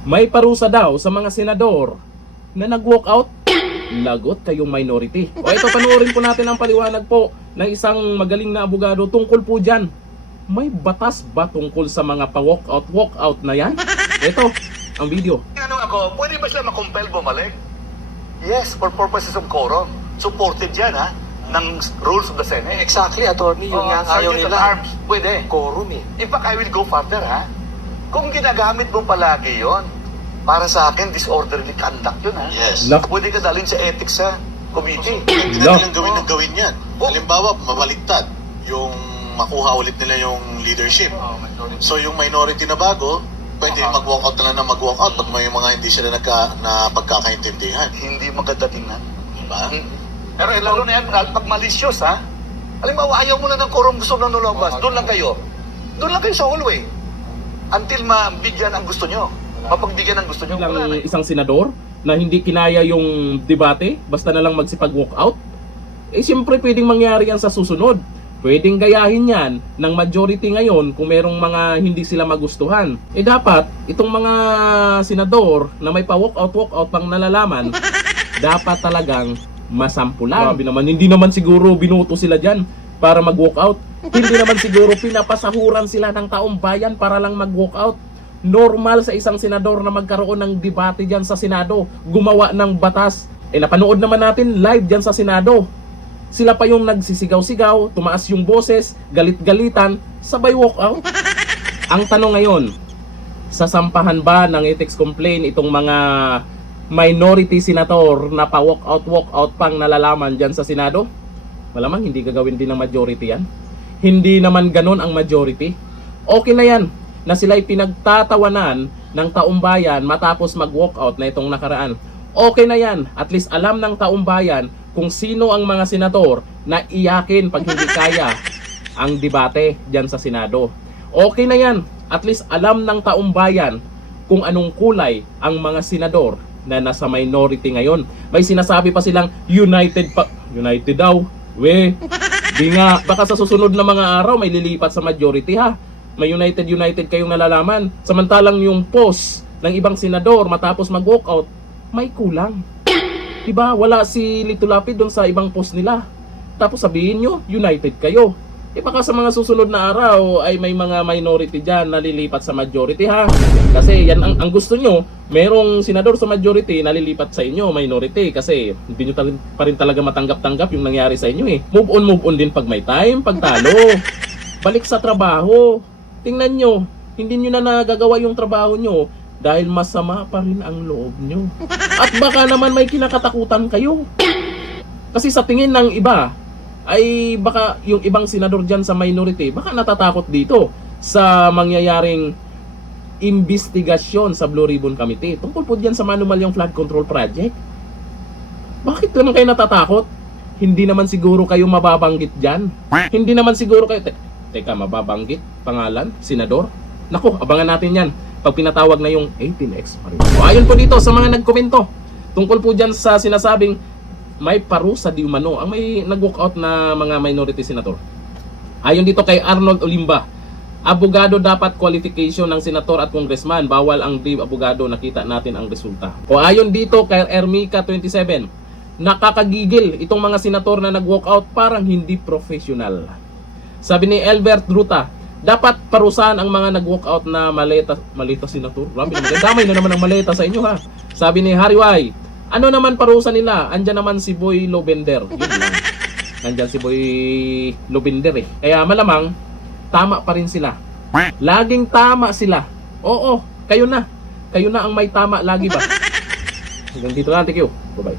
May parusa daw sa mga senador na nag-walk out. Lagot kayong minority. O ito, panoorin po natin ang paliwanag po ng isang magaling na abogado tungkol po dyan. May batas ba tungkol sa mga pa-walk out na yan? Ito, ang video. Ano ako, pwede ba sila makumpel bumalik? Yes, for purposes of quorum. Supported yan, ha? Ng rules of the Senate. Exactly, attorney. Yun nga ayaw Sergeant nila. at Arms, pwede. Quorum eh. In fact, I will go further, ha? Kung ginagamit mo palagi yon, para sa akin, disorderly conduct yun, ha? Yes. Lak- Pwede ka dalhin sa ethics sa committee. Pwede No. na nilang gawin ng gawin yan. Halimbawa, mabaliktad. Yung makuha ulit nila yung leadership. So yung minority na bago, pwede mag-walk out na lang na mag-walk out pag may mga hindi sila na pagkakaintindihan. Hindi maganda tingnan. Diba? Pero lalo na yan, pag malicious, ha? Halimbawa, ayaw mo na ng quorum, gusto na nulabas. Doon lang kayo. Doon lang kayo sa hallway. Until mabigyan ang gusto nyo. Mapagbigyan ang gusto nyo. Wala na. Lang isang senador na hindi kinaya yung debate, basta na lang magsipag-walk out. Eh siyempre pwedeng mangyari yan sa susunod. Pwedeng gayahin yan ng majority ngayon kung merong mga hindi sila magustuhan. Eh dapat, itong mga senador na may pa-walk out pang nalalaman, dapat talagang masampulan. Grabe naman, hindi naman siguro binuto sila dyan para mag-walk out. Hindi naman siguro pinapasahuran sila ng taong bayan para lang mag-walk out. Normal sa isang senador na magkaroon ng debate dyan sa Senado, gumawa ng batas. Eh napanood naman natin live dyan sa Senado. Sila pa yung nagsisigaw-sigaw, tumaas yung boses, galit-galitan, sabay walk out. Ang tanong ngayon, sasampahan ba ng ethics complaint itong mga minority senator na pa walk out pang nalalaman dyan sa Senado? Malamang hindi gagawin din ng majority yan. Hindi naman ganun ang majority. Okay na yan na sila'y pinagtatawanan ng taumbayan matapos mag-walk out na itong nakaraan. Okay na yan, at least alam ng taumbayan kung sino ang mga senador na iyakin pag hindi kaya ang debate dyan sa Senado. Okay na yan, at least alam ng taumbayan kung anong kulay ang mga senador na nasa minority ngayon. May sinasabi pa silang united daw. Di nga, baka sa susunod na mga araw may lilipat sa majority, ha. May united kayong nalalaman. Samantalang yung post ng ibang senador matapos mag-walk out, may kulang. Diba? Wala si Lito Lapid doon sa ibang post nila. Tapos sabihin nyo, united kayo. Eh baka sa mga susunod na araw ay may mga minority dyan na lilipat sa majority, ha. Kasi yan ang gusto nyo. Merong senador sa majority na lilipat sa inyo, minority. Kasi hindi nyo pa rin talaga matanggap-tanggap yung nangyari sa inyo, eh. Move on din pag may time, pag talo. Balik sa trabaho. Tingnan nyo, hindi nyo na nagagawa yung trabaho nyo dahil masama pa rin ang loob nyo. At baka naman may kinakatakutan kayo. Kasi sa tingin ng iba, ay baka yung ibang senador dyan sa minority, baka natatakot dito sa mangyayaring investigasyon sa Blue Ribbon Committee. Tungkol po dyan sa manumal yung flood control project. Bakit naman kayo natatakot? Hindi naman siguro kayo mababanggit dyan. Hindi naman siguro kayo... Teka, mababanggit? Pangalan? Senador? Naku, abangan natin yan pag pinatawag na yung 18X pa rin. O, ayon po dito sa mga nagkomento tungkol po dyan sa sinasabing may parusa di umano ang may nag-walk out na mga minority senator. Ayon dito kay Arnold Olimba, abogado dapat qualification ng senator at congressman, bawal ang di abogado, nakita natin ang resulta. O ayon dito kay Ermica 27, nakakagigil itong mga senator na nag-walk out, parang hindi professional. Sabi ni Albert Druta, dapat parusahan ang mga nag-walk out na maleta senator. Grabe naman, damay na naman ang maleta sa inyo, ha. Sabi ni Hariway, ano naman parusa nila? Andyan naman si Boy Lobender. Yun lang. Andyan si Boy Lobender, eh. Kaya malamang tama pa rin sila. Laging tama sila. Oo, kayo na. Kayo na ang may tama lagi ba? Hanggang dito lang, thank you. Bye-bye.